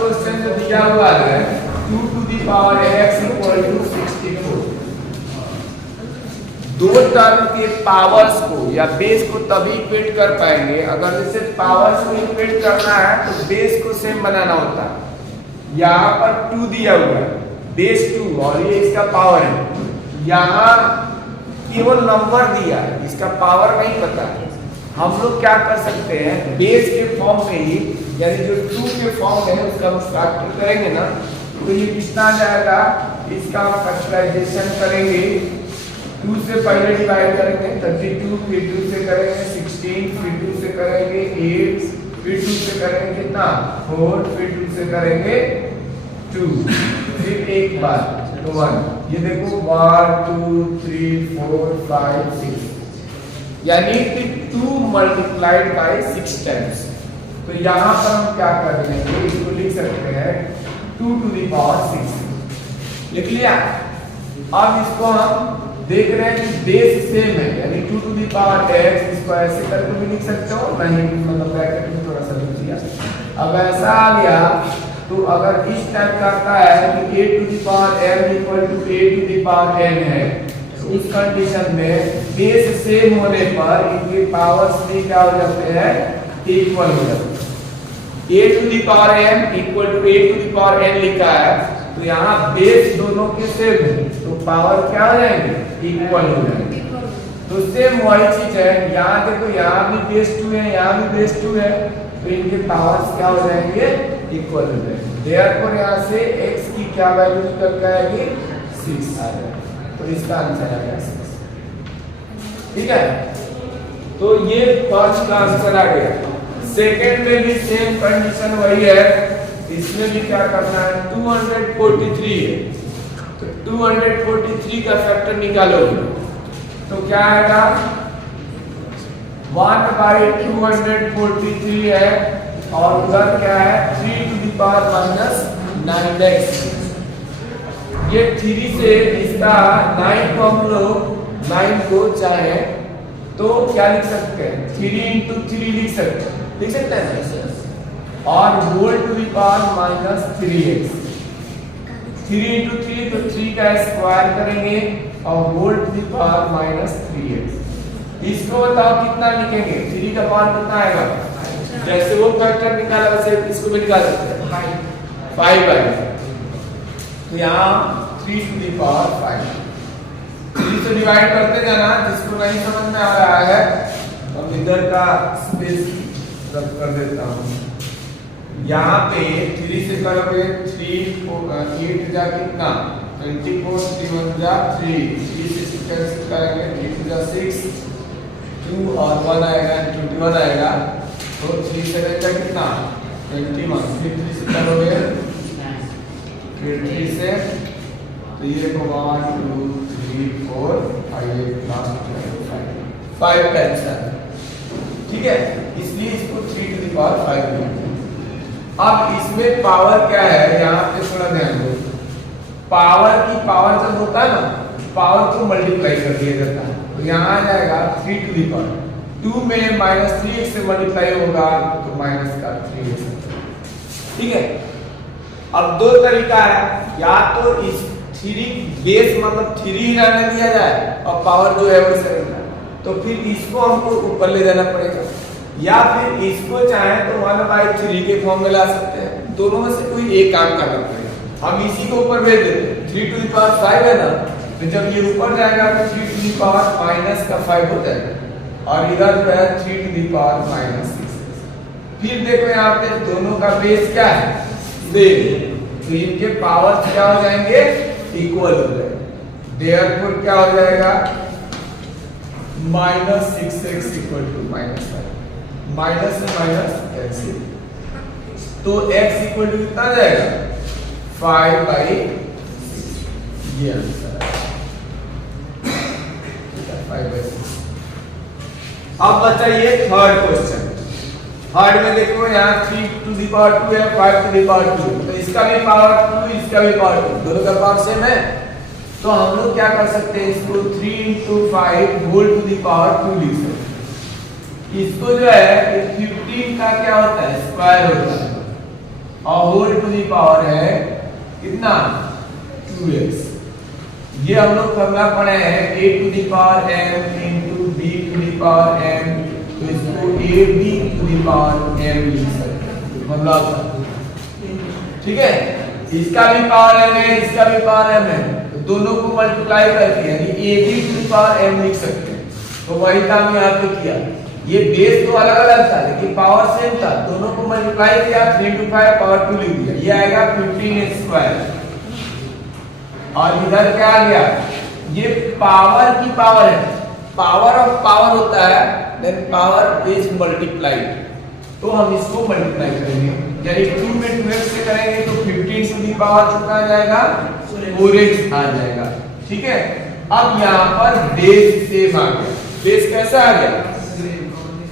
Question में दिया हुआ है 2 to the power x equal to 64। दो टर्म के पावर्स को या बेस को तभी इक्वेट कर पाएंगे अगर जैसे पावर्स को इक्वेट करना है तो बेस को सेम बनाना होता है। यहाँ पर 2 दिया हुआ है, बेस 2 और ये इसका पावर है। यहाँ केवल नंबर दिया है, इसका पावर नहीं पता है। हम लोग क्या कर सकते हैं, बेस के फॉर्म में ही यानी जो 2 के फॉर्म है उसका हम फैक्टर करेंगे ना, तो ये कितना आ जाएगा, इसका फैक्टराइजेशन करेंगे। 2 से पहले डिवाइड करेंगे 32, फिर 2 से करेंगे 16, फिर 2 से करेंगे 8, फिर 2 से करेंगे कितना 4, फिर 2 से करेंगे 2, फिर एक बार तो 1। ये देखो 1 2 3 4 5 6 यानी कि 2 मल्टीप्लाइड बाय 6 टाइम्स। तो यहाँ पर हम क्या कर लेंगे, इसको लिख सकते हैं 2 to the power 6। लिख लिया। अब इसको हम देख रहे हैं कि बेस सेम है यानी 2 to the power x, इसको ऐसे करके भी लिख सकते हो, नहीं मतलब ब्रैकेट में थोड़ा सा लिख दिया। अब ऐसा आ गया तो अगर इस टाइप करता है कि a to the power m equal to a to the power n है, इस कंडीशन में बेस सेम होने पर इनके पावर्स भी क्या हो जाते हैं, इक्वल हो जाते हैं। a to the power m equal to a to the power n लिखा है तो यहाँ बेस दोनों के सेम है तो पावर क्या हो जाएंगे, इक्वल हो जाएंगे। तो सेम वही चीज है, यहाँ देखो यहाँ भी बेस 2 है, यहाँ भी बेस 2 है तो इनके पावर्स क्या हो जाएंगे, इक्वल हो जाएंगे। देयरफॉर यहाँ से x की क्या वैल्यू निकल के आएगी, 6 आ जाएगी। तो इसका आंसर आ गया 6। ठीक है, तो ये फर्स्ट का आंसर आ गया। सेकंड में भी सेम कंडीशन वही है, इसमें भी क्या करना है, 243 है तो 243 का फैक्टर निकालोगे तो क्या आएगा, 1/243 है और उधर क्या है 3 to the power -9x। ये 3 से इसका 9 को हम लोग 9 को चाहे तो क्या लिख सकते हैं, 3 into 3 लिख सकते हैं और whole to the power -3x। 3 into 3 तो 3 का स्क्वायर करेंगे और whole to the power -3x। इसको बताओ कितना लिखेंगे, 3 का पावर कितना आएगा, जैसे वो फैक्टर निकाला वैसे इसको भी निकाल सकते हैं 5 आएगा। तो यहाँ 3 to the power 5, 3 से डिवाइड करते जाना। जिसको नहीं समझ में आ रहा है हम इधर का स्पेस रख कर देता हूँ। यहाँ पे 3 से करोगे 3 8 जा कितना 24, 3 1 जा 3, 3 से कैंसिल करेंगे 3 2 जा 6, 2 और 1 आएगा 21 आएगा। तो 3 से जा कितना 21, फिर 3 से करोगे फिर 3 से तो ये को 1 2 3 4 5 टाइम्स है। ठीक है, इसलिए इसको 3 to the power 5 लिखते हैं। अब इसमें पावर क्या है, यहाँ पे थोड़ा ध्यान दो। पावर की पावर जब होता है ना, पावर को मल्टीप्लाई कर दिया जाता है तो यहाँ आ जाएगा 3 to the power 2 में -3x से मल्टीप्लाई होगा तो माइनस का 3x। ठीक है, अब दो तरीका है, या तो इस 3 बेस मतलब 3 ही रहने दिया जाए और पावर जो है वो 7 है, तो फिर इसको हमको ऊपर ले जाना पड़ेगा, या फिर इसको चाहे तो 1/3 के फॉर्म में ला सकते हैं। दोनों में से कोई एक काम करना पड़ेगा। हम इसी को ऊपर भेज देते हैं, 3 to the power 5 है ना, तो जब ये ऊपर जाएगा तो 3 to the power -5 हो जाएगा और इधर जो है 3 to the power -6। फिर देखो यहाँ पे दोनों का बेस क्या है, सेम, तो इनके पावर क्या हो जाएंगे, इक्वल हो जाएंगे। देयरफॉर क्या हो जाएगा, -6x equal to -5, माइनस से माइनस कैंसिल, तो x इक्वल टू कितना जाएगा 5/6। ये आंसर है 5/6। अब बताइए थर्ड क्वेश्चन। थर्ड में देखो यहाँ 3 to the power 2 है, 5 to the power 2, तो इसका भी पावर 2 इसका भी पावर 2, दोनों का पावर सेम है। तो हम लोग क्या कर सकते हैं, इसको 3 into 5 whole to the power 2 लिख सकते हैं। इसको जो है 15 का क्या होता है, स्क्वायर होता है, और होल टू दी पावर है कितना 2x। ये हम लोग फॉर्मूला पढ़े हैं a to the power m into b to the power m, तो इसको ab to the power m लिख सकते हैं फॉर्मूला। ठीक है, इसका भी पावर m है, इसका भी पावर m है, तो दोनों को मल्टीप्लाई करके यानी ab to the power m लिख सकते हैं। तो वही काम यहाँ पे किया। ये बेस तो अलग अलग था लेकिन पावर सेम था, दोनों को मल्टीप्लाई किया 3 to 5 पावर 2 लिख दिया, ये आएगा 15 स्क्वायर। और इधर क्या आ गया, ये पावर की पावर है, पावर ऑफ पावर होता है, देन पावर इज मल्टीप्लाइड, तो हम इसको मल्टीप्लाई करेंगे, यानी 2 में 2x से करेंगे तो 15 टू दी पावर कितना आ जाएगा 4x आ जाएगा। ठीक है, अब यहाँ पर बेस सेम आ गया। बेस कैसा आ गया,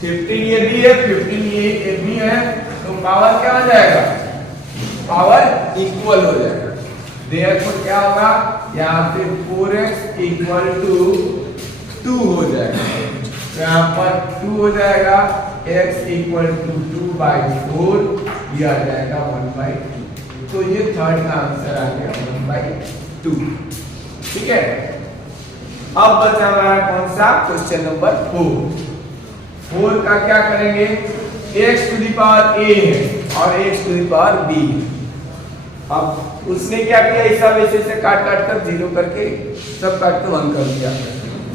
15 ये भी है, 15 ये भी है, तो पावर क्या हो जाएगा, पावर इक्वल हो जाएगा। देयरफॉर क्या होगा, यहाँ पे 4x इक्वल टू 2 हो जाएगा, तो यहाँ पर 2 हो जाएगा, x इक्वल टू 2/4, ये आ जाएगा 1/2। तो ये थर्ड का आंसर आ गया 1/2। ठीक है, अब बचा हमारा कौन सा, क्वेश्चन नंबर 4 का क्या करेंगे, x to the power a है और x to the power b। अब उसने क्या किया, हिसाब ऐसे से काट काट कर 0 करके सब काट कर 1 कर दिया।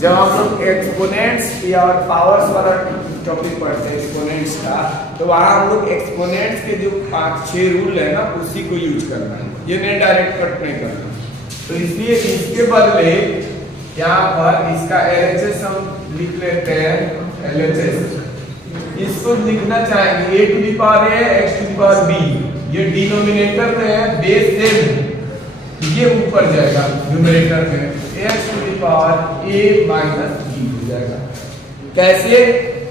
जब हम लोग एक्सपोनेंट्स या और पावर्स वाला टॉपिक पढ़ते हैं एक्सपोनेंट्स का, तो वहां हम लोग एक्सपोनेंट्स के जो 5-6 रूल है ना उसी को यूज करना है, ये नहीं डायरेक्ट कट नहीं करना। तो इसलिए इसके बदले यहाँ पर इसका LHS हम लिख लेते हैं, LHS इसको लिखना चाहेंगे a to the power a x to the power b, ये डिनोमिनेटर में है, बेस सेम है, ये ऊपर जाएगा न्यूमरेटर में, x to the power a minus b हो जाएगा। कैसे,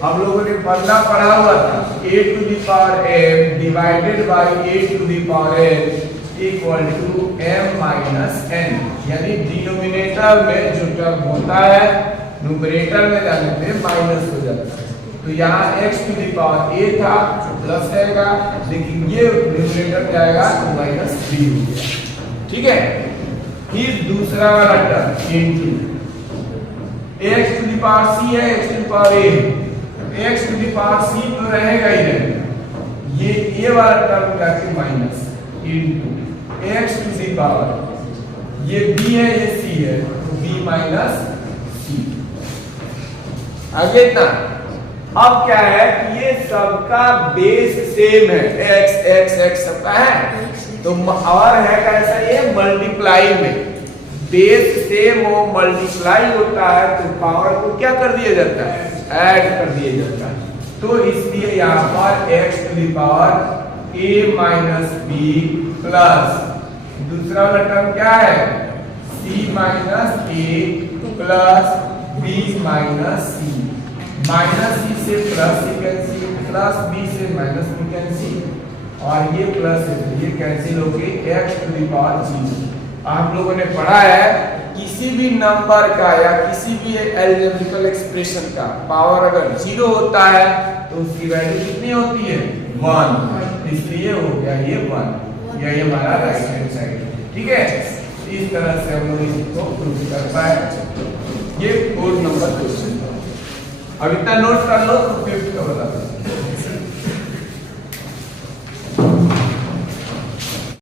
हम लोगों ने फॉर्मूला पढ़ा हुआ था, a to the power m by बाय a to the power n equal to m minus n, यानी डिनोमिनेटर में जो टर्म होता है न्यूमरेटर में जाने पे माइनस हो जाता है। तो यहाँ x to the power a था तो प्लस रहेगा, लेकिन ये न्यूमरेटर में जाएगा तो माइनस b हो गया। ठीक है, फिर दूसरा वाला term into x to the power c है, x to the power a, x to the power c तो रहेगा ही नहीं, ये वाला टर्म जाके minus into x to the power, ये b है ये c है, तो b माइनस c। आगे इतना, अब क्या है कि ये सबका बेस सेम है, x x x सबका है, तो और है कैसा, ये मल्टीप्लाई में बेस सेम हो, मल्टीप्लाई होता है तो पावर को क्या कर दिया जाता है, ऐड कर दिया जाता है। तो इसलिए यहाँ पर x to the power a minus b plus दूसरा वाला टर्म क्या है, c minus a plus b minus c, minus c से plus c cancel, plus b से माइनस b कैन सी, और ये प्लस है ये कैंसिल होके x टू दी पावर 0। आप लोगों ने पढ़ा है किसी भी नंबर का या किसी भी अलजेब्रिकल एक्सप्रेशन का पावर अगर 0 होता है तो उसकी वैल्यू कितनी होती है, 1, इसलिए हो गया ये 1, यही हमारा राइट हैंड साइड। ठीक है, इस तरह से हम लोग इसको प्रूव कर पाए। ये 4 नंबर क्वेश्चन। अब इतना नोट कर लो तो 5th का बता दो।